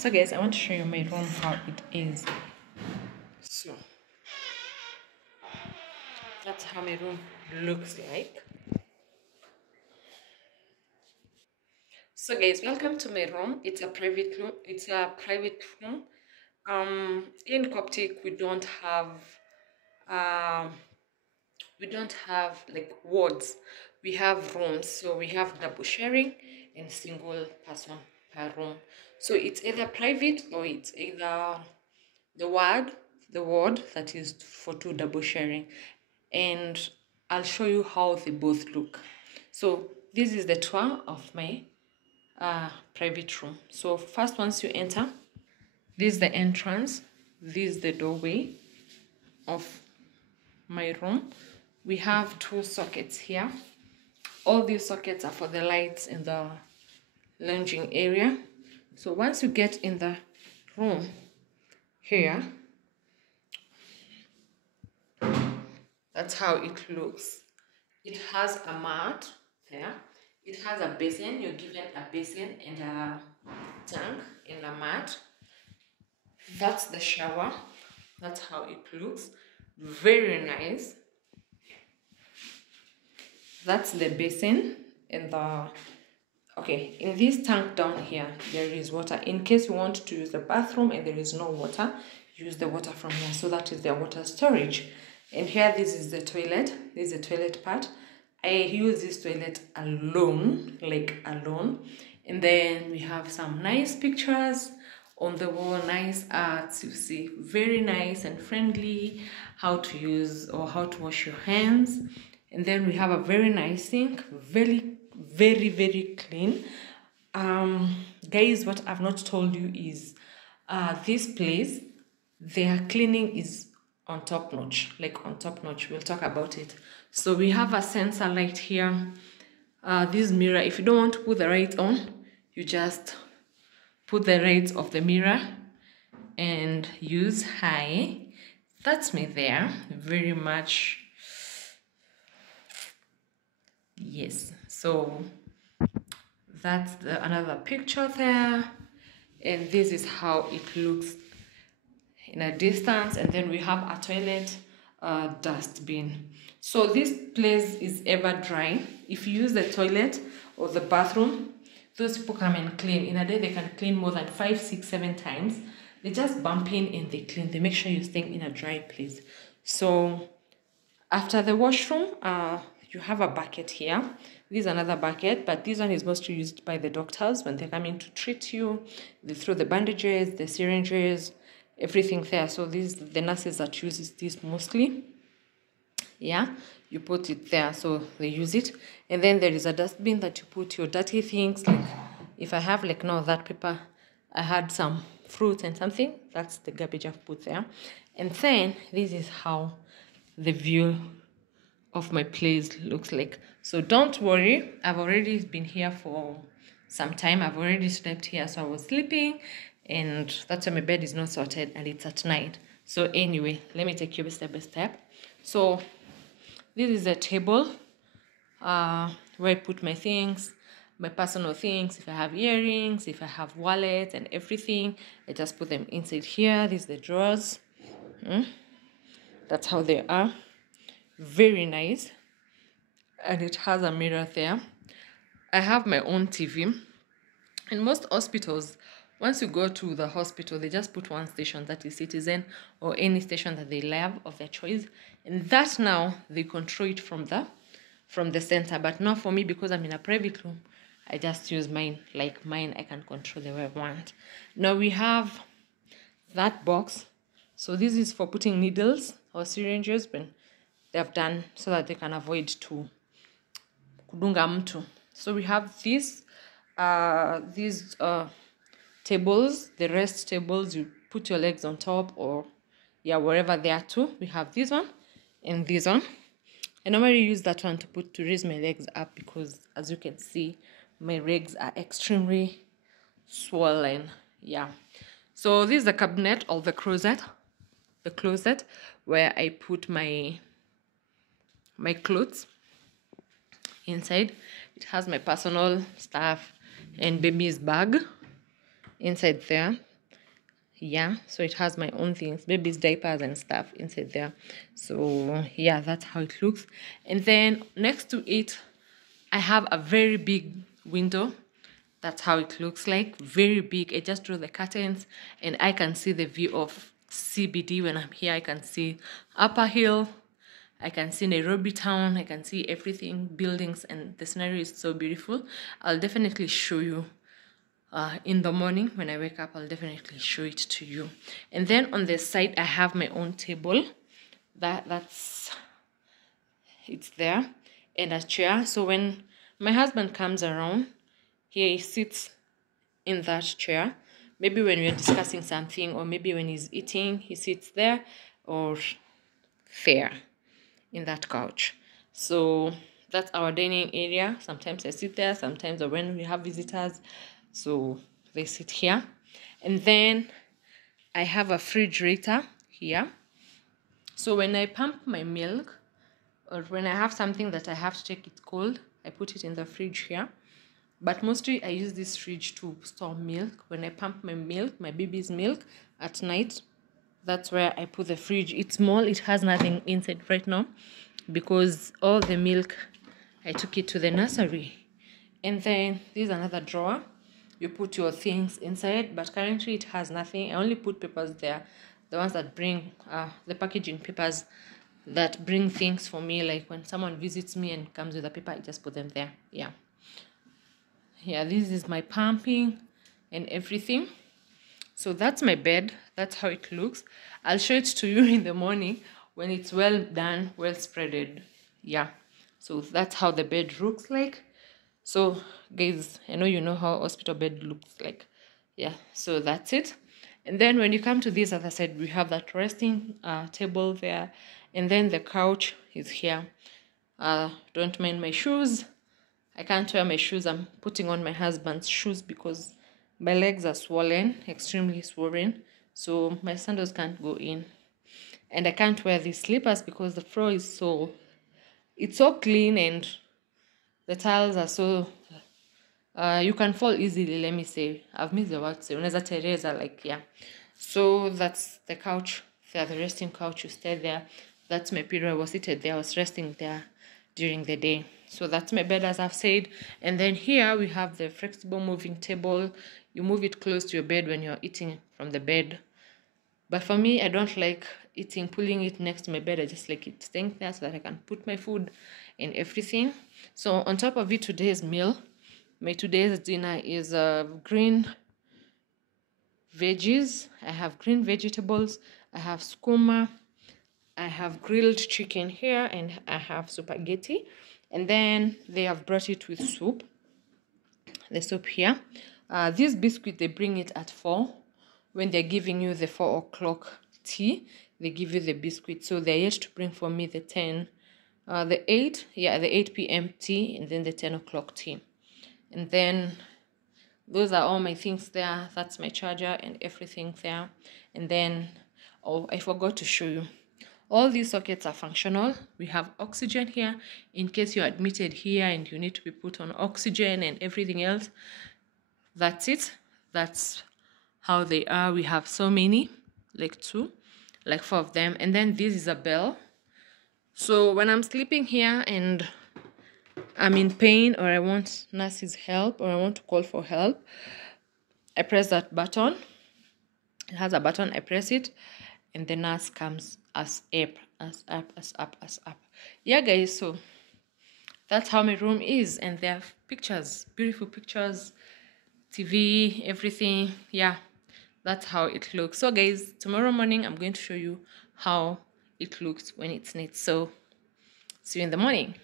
So guys, I want to show you my room how it is. So that's how my room looks like. So guys, welcome to my room. It's a private room. In Coptic um we don't have like wards. We have rooms. So we have double sharing and single person per room. So it's either private or it's either the ward the ward that is for two double sharing, and I'll show you how they both look. So this is the tour of my private room. So first, once you enter, this is the entrance, this is the doorway of my room. We have two sockets here. All these sockets are for the lights in the lounging area. So once you get in the room here, that's how it looks. It has a mat there. It has a basin. You're given a basin and a tank in a mat. That's the shower. That's how it looks. Very nice. That's the basin and in this tank down here, there is water. In case you want to use the bathroom and there is no water, use the water from here. So that is the water storage. And here, this is the toilet. This is the toilet part. I use this toilet alone, And then we have some nice pictures on the wall, nice arts, you see, very nice and friendly, how to use or how to wash your hands. And then we have a very nice sink, very, very, very clean. Guys, what I've not told you is this place, their cleaning is on top notch, We'll talk about it. So we have a sensor light here. This mirror, if you don't want to put the light on, you just put the lights of the mirror and use high. That's me there, very much. Yes, so that's another picture there, and this is how it looks in a distance. And then we have a toilet dustbin. So this place is ever dry. If you use the toilet or the bathroom, those people come and clean. In a day, they can clean more than 5, 6, 7 times. They just bump in and they clean. They make sure you're staying in a dry place. So after the washroom, you have a bucket here. This is another bucket, but this one is mostly used by the doctors when they come in to treat you. They throw the bandages, the syringes, everything there. So this is the nurses that uses this mostly. Yeah, you put it there, so they use it. And then there is a dustbin that you put your dirty things. Like if I have that paper, I had some fruit and something, that's the garbage I've put there. And then this is how the view of my place looks like. So don't worry, I've already been here for some time. I've already slept here, so I was sleeping, and that's why my bed is not sorted, and it's at night. So anyway, let me take you step by step. So this is a table where I put my things, my personal things. If I have earrings, if I have wallets and everything, I just put them inside here. These are the drawers. That's how they are. Very nice. And it has a mirror there. I have my own TV. In most hospitals, once you go to the hospital, they just put one station, that is Citizen, or any station that they love of their choice. And that now they control it from the center. But not for me, because I'm in a private room. I just use mine. Like mine, I can control the way I want. Now we have that box. So this is for putting needles or syringes when they have done, so that they can avoid to kudunga mtu. So we have these tables, the rest tables, you put your legs on top or wherever they are to. We have this one and this one. I normally use that one to raise my legs up, because as you can see, my legs are extremely swollen. Yeah. So this is the cabinet or the closet where I put my clothes inside. It has my personal stuff and baby's bag inside there. Yeah, so it has my own things, baby's diapers and stuff inside there. So yeah, that's how it looks. And then next to it, I have a very big window. That's how it looks like, very big. I just drew the curtains and I can see the view of CBD. When I'm here, I can see Upper Hill, I can see Nairobi town, I can see everything, buildings, and the scenario is so beautiful. I'll definitely show you in the morning when I wake up. I'll definitely show it to you. And then on the side, I have my own table. That's it's there, and a chair. So when my husband comes around, he sits in that chair. Maybe when we're discussing something, or maybe when he's eating, he sits there or there in that couch. So that's our dining area. Sometimes I sit there, sometimes when we have visitors, so they sit here. And then I have a refrigerator here. So when I pump my milk, or when I have something that I have to take it cold, I put it in the fridge here. But mostly I use this fridge to store milk. When I pump my milk, my baby's milk at night, that's where I put the fridge. It's small, it has nothing inside right now because all the milk, I took it to the nursery. And then there's another drawer. You put your things inside, but currently it has nothing. I only put papers there, the ones that bring the packaging papers that bring things for me. Like when someone visits me and comes with a paper, I just put them there. Yeah, this is my pumping and everything. So that's my bed. That's how it looks. I'll show it to you in the morning when it's well done, well spreaded. Yeah, so that's how the bed looks like. So guys, I know you know how hospital bed looks like. Yeah, so that's it. And then when you come to this other side, we have that resting table there, and then the couch is here. Don't mind my shoes. I can't wear my shoes. I'm putting on my husband's shoes because my legs are swollen, extremely swollen. So my sandals can't go in. And I can't wear these slippers because the floor is it's so clean, and the tiles are so, you can fall easily, let me say. I've missed the word, say. Unaweza tereza, like, yeah. So that's the couch there, the resting couch. You stay there. That's my pillow. I was seated there. I was resting there during the day. So that's my bed, as I've said. And then here we have the flexible moving table. You move it close to your bed when you're eating from the bed. But for me, I don't like eating, pulling it next to my bed. I just like it staying there so that I can put my food and everything. So on top of it, today's meal, my today's dinner is green veggies. I have green vegetables. I have skuma. I have grilled chicken here, and I have spaghetti. And then they have brought it with soup. The soup here. This biscuit, they bring it at 4. When they're giving you the 4 o'clock tea, they give you the biscuit. So they're yet to bring for me the 8 p.m. tea, and then the 10 o'clock tea. And then those are all my things there. That's my charger and everything there. And then, oh, I forgot to show you. All these sockets are functional. We have oxygen here in case you're admitted here and you need to be put on oxygen and everything else. That's it. That's how they are. We have so many, like 4 of them. And then this is a bell. So when I'm sleeping here and I'm in pain, or I want nurse's help, or I want to call for help, I press that button. It has a button. I press it, and the nurse comes as up. Yeah, guys, so that's how my room is. And there are pictures, beautiful pictures, TV, everything. Yeah, that's how it looks. So guys, tomorrow morning I'm going to show you how it looks when it's neat. So see you in the morning.